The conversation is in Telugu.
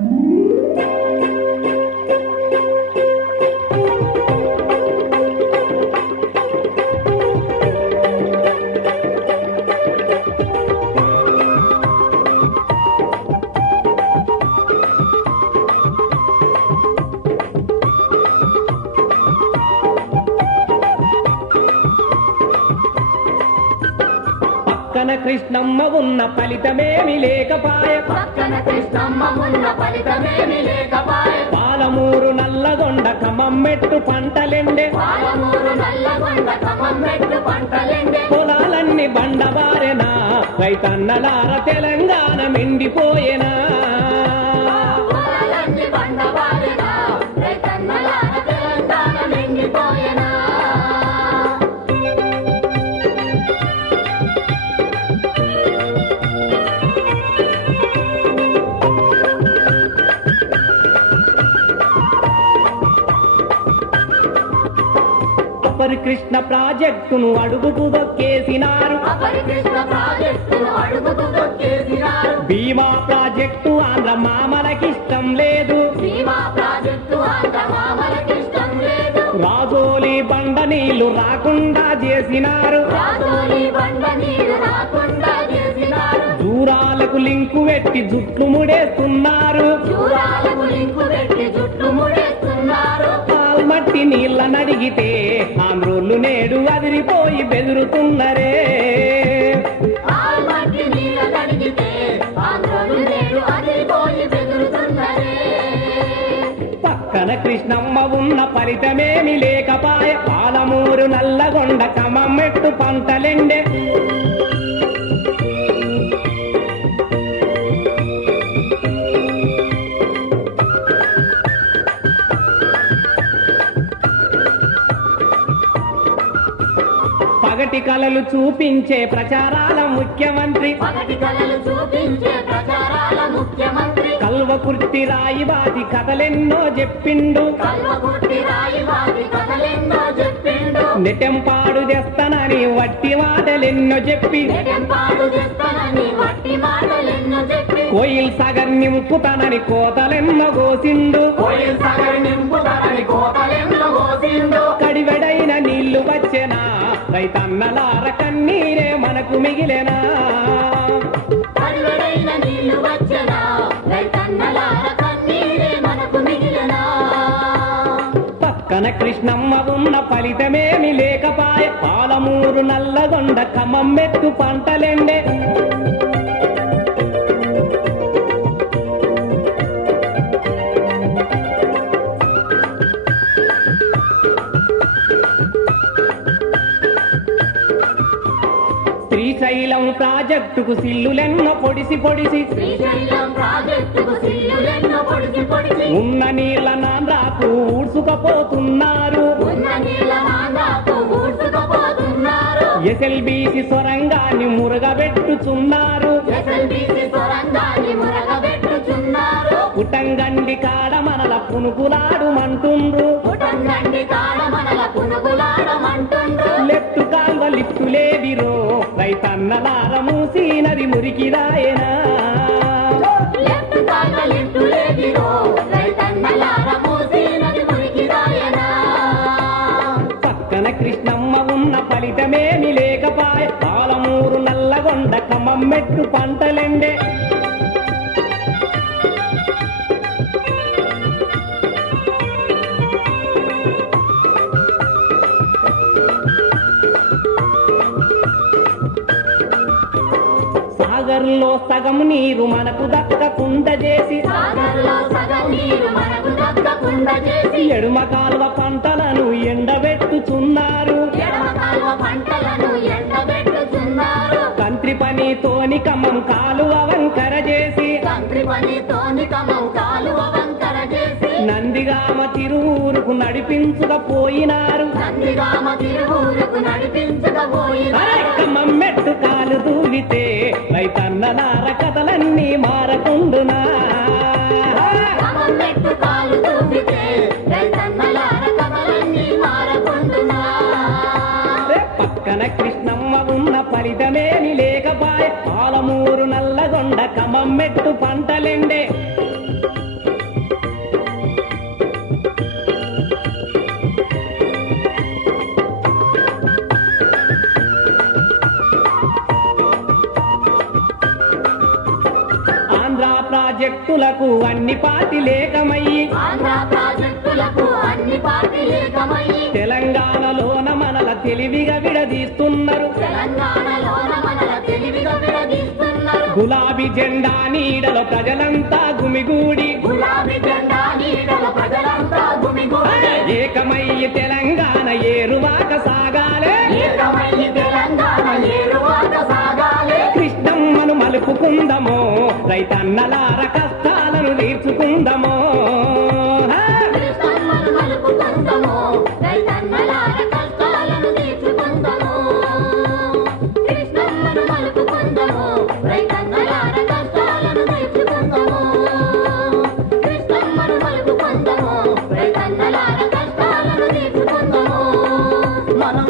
పక్కన కృష్ణమ్మ ఉన్న ఫలితమేమి లేకపాయ, పక్కన కృష్ణమ్మ ఉన్న ఫలితమేమి లేకపాయ. పాలమూరు నల్లగొండ ఖమ్మంమెట్టు పంటలెండే, పాలమూరు నల్లగొండ ఖమ్మంమెట్టు పంటలెండే. పొలాలన్నీ బండబారెనా, రైతన్నలార తెలంగాణ మిండిపోయేనా. పొలాలన్నీ బండబారెనా, రైతన్నలార తెలంగాణ మిండిపోయేనా. అపరి కృష్ణ ప్రాజెక్టును అడుగుకు దొక్కేసినారు, అపరికృష్ణ ప్రాజెక్టును అడుగుకు దొక్కేసినారు. భీమా ప్రాజెక్టు ఆంధ్ర మామలకిష్టం లేదు, భీమా ప్రాజెక్టు ఆంధ్ర మామలకిష్టం లేదు. రాజోలి బండ నీళ్లు రాకుండా చేసినారు, రాజోలి బండ నీరు రాకుండా చేసినారు. దూరాలకు లింకు పెట్టి జుట్లు ముడేస్తున్నారు, దూరాలకు లింకు పెట్టి జుట్టు ముడేస్తున్నారు. మట్టి నీళ్ళ నడిగితే ఆంధ్రోళ్ళు నేడు అదిరిపోయి బెదురుతున్నరే. ఆల్మట్టి నీళ్ళ తడిగితే ఆంధ్రులు నేడు అదిరిపోయి బెదురుతున్నరే. పక్కన కృష్ణమ్మ ఉన్న ఫలితమేమి లేకపాయ, పాలమూరు నల్లగొండ ఖమ్మంమెట్టు పంటలెండే. పగటి కలలు చూపించే ప్రచారాల ముఖ్యమంత్రి, పగటి కళలు చూపించే ప్రచారాల ముఖ్యమంత్రి. కల్వకుర్తి రాయిబాది కథలెన్నో చెప్పిండు, కల్వకుర్తి రాయివాది కథలెన్నో చెప్పిండు. నెటెంపాడు చేస్తానని వట్టి మాటలెన్నో చెప్పి, నెటెంపాడు చేస్తానని వట్టి మాటలెన్నో చెప్పి. కోయిల్ సాగర్ నింపుతానని కోతలెన్నో కోసిండు, కోయిల్ సాగర్ నింపుతానని కోతలెన్నో కోసిండు. కడివెడైన నీళ్లు వచ్చెనా, రైతన్నలార కన్నీరే మనకు మిగిలెనా. కడివెడైన నీళ్లు వచ్చెనా, రైతన్నలార కన్నీరే మనకు మిగిలెనా. పక్కన కృష్ణమ్మ ఉన్న ఫలితమేమి లేకపాయ, పాలమూరు నల్లగొండ ఖమ్మంమెట్టు పంటలెండే. శ్రీశైలం ప్రాజెక్టుకు సిల్లులెన్నో పొడిసి పొడిసి, శ్రీశైలం ప్రాజెక్టుకు సిల్లులెన్నో పొడిసి పొడిసి. ఉన్న నీళ్ల నాంద్రాకు ఊడ్చుకపోతున్నారు, ఉన్న నీళ్ళ నాందాకు ఊడ్చుకుపోతున్నారు. ఎస్ఎల్బీసి సొరంగాన్ని మురగబెట్టుచున్నారు, ఎస్ఎల్బీసీ సొరంగాన్ని మురగబెట్టుచున్నారు. పుటంగండి కాడ మనల పునుకులాడుమంటుండ్రు, పుటంగండి కాడ మనల పునుగులాడమంటుండ్రు. లెఫ్ట్ కాల్వ లిఫ్టు లేదిరో, రైతన్నలార మూసినది మురికిరాయనా. లెఫ్ట్ కాళ్ళ లిఫ్టు లేదిరో, రైతన్నలార మూసినది మురికిరాయనా. పక్కన కృష్ణమ్మ ఉన్న ఫలితమేమి లేకపాయ, పాలమూరు నల్లగొండ ఖమ్మంమెట్టు పంటలెండే. సాగర్లో సగం నీరు మనకు దక్కకుండా చేసి, సాగర్లో సగం నీరు మనకు దక్కకుండా చేసి. ఎడుమ కాలువ పంటలను ఎండబెట్టుచున్నారు, ఎడమ కాలువ పంటలను ఎండబెట్టుచున్నారు. కంత్రి పనితోని ఖమ్మం కాలువ వంకర చేసి, తంత్రి పనితోని ఖమ్మం కాలువ వంకర చేసి. నందిగామ తిరువురుకు నడిపించుకపోయినారు, నందిగామ తిరువురుకు నడిపించకపోయినారు. ఖమ్మంమెట్టు కాలు దూవితే రైతన్నలార కథలన్నీ మారకుండునా. ఖమ్మంమెట్టు కాలు దూవితే రైతన్నలార కథలన్నీ మారకుండునా. పక్కన కృష్ణమ్మ ఉన్న ఫలితమేమి లేకపాయ, పాలమూరు నల్లగొండ ఖమ్మంమెట్టు పంటలెండే. ఆంధ్ర ప్రాజెక్టులకు అన్ని పార్టీలేకమయ్యి ఆంధ్ర ప్రాజెక్టులకు అన్ని పార్టీలేకమయ్యి తెలంగాణలోన మనల తెలివిగా విడదీస్తున్నారు తెలంగాణలోన మనల తెలివిగా విడదీస్తున్నారు గులాబీ జెండా నీడలో ప్రజలంతా గుమిగూడి గులాబీ జెండా నీడలో ప్రజలంతా గుమిగూడి ఏకమయ్యి తెలంగాణ ఏరువాక సాగాలే ఏకమయ్యి తెలంగాణ ఏరువాక సాగాలే కృష్ణమ్మను మలుపుకుందమో రైతన్నలార కష్టాలను తీర్చుకుందమో కృష్ణమ్మను మలుపుకుందమో రైతన్నలార కష్టాలను తీర్చుకుందమో కృష్ణమ్మను మలుపుకుందమో రైతన్నలార కష్టాలను తీర్చుకుందమో కృష్ణమ్మను మలుపుకుందమో రైతన్నలార కష్టాలను తీర్చుకుందమో మనం